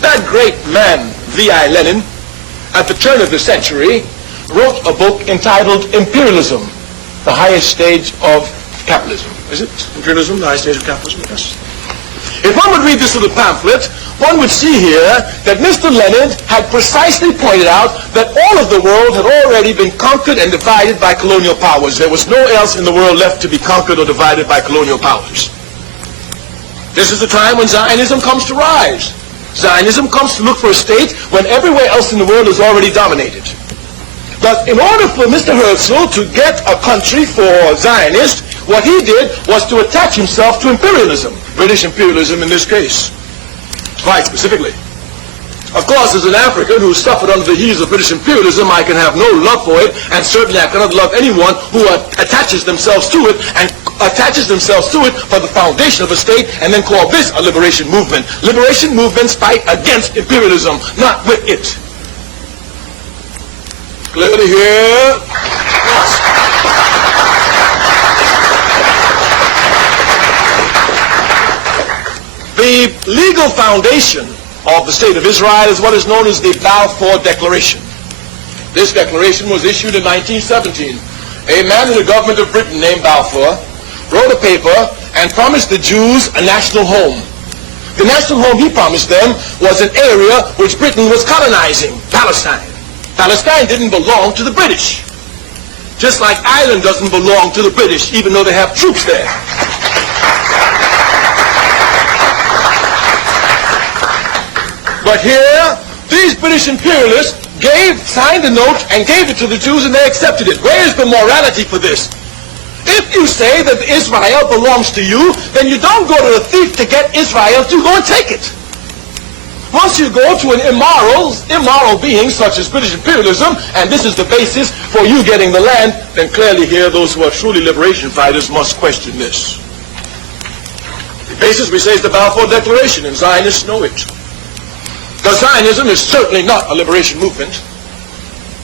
That great man, V.I. Lenin, at the turn of the century, wrote a book entitled Imperialism, the highest stage of capitalism. Is it? Imperialism, the highest stage of capitalism? Yes. If one would read this little pamphlet, one would see here that Mr. Lenin had precisely pointed out that all of the world had already been conquered and divided by colonial powers. There was no else in the world left to be conquered or divided by colonial powers. This is the time when Zionism comes to rise. Zionism comes to look for a state when everywhere else in the world is already dominated. But in order for Mr. Herzl to get a country for Zionists, what he did was to attach himself to imperialism, British imperialism in this case, quite specifically. Of course, as an African who suffered under the heels of British imperialism, I can have no love for it, and certainly I cannot love anyone who attaches themselves to it and attaches themselves to it for the foundation of a state and then call this a liberation movement. Liberation movements fight against imperialism, not with it. Clearly here. Yes. The legal foundation of the State of Israel is what is known as the Balfour Declaration. This declaration was issued in 1917. A man in the government of Britain named Balfour wrote a paper and promised the Jews a national home. The national home he promised them was an area which Britain was colonizing, Palestine. Palestine didn't belong to the British. Just like Ireland doesn't belong to the British, even though they have troops there. But here, these British imperialists signed a note and gave it to the Jews and they accepted it. Where is the morality for this? If you say that Israel belongs to you, then you don't go to a thief to get Israel, you go and take it. Once you go to an immoral being such as British imperialism, and this is the basis for you getting the land, then clearly here those who are truly liberation fighters must question this. The basis, we say, is the Balfour Declaration, and Zionists know it. Because Zionism is certainly not a liberation movement,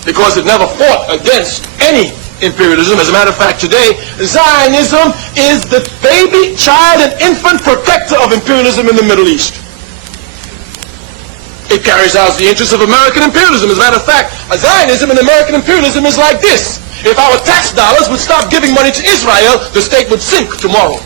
because it never fought against any imperialism. As a matter of fact, today, Zionism is the baby, child, and infant protector of imperialism in the Middle East. It carries out the interests of American imperialism. As a matter of fact, Zionism and American imperialism is like this. If our tax dollars would stop giving money to Israel, the state would sink tomorrow.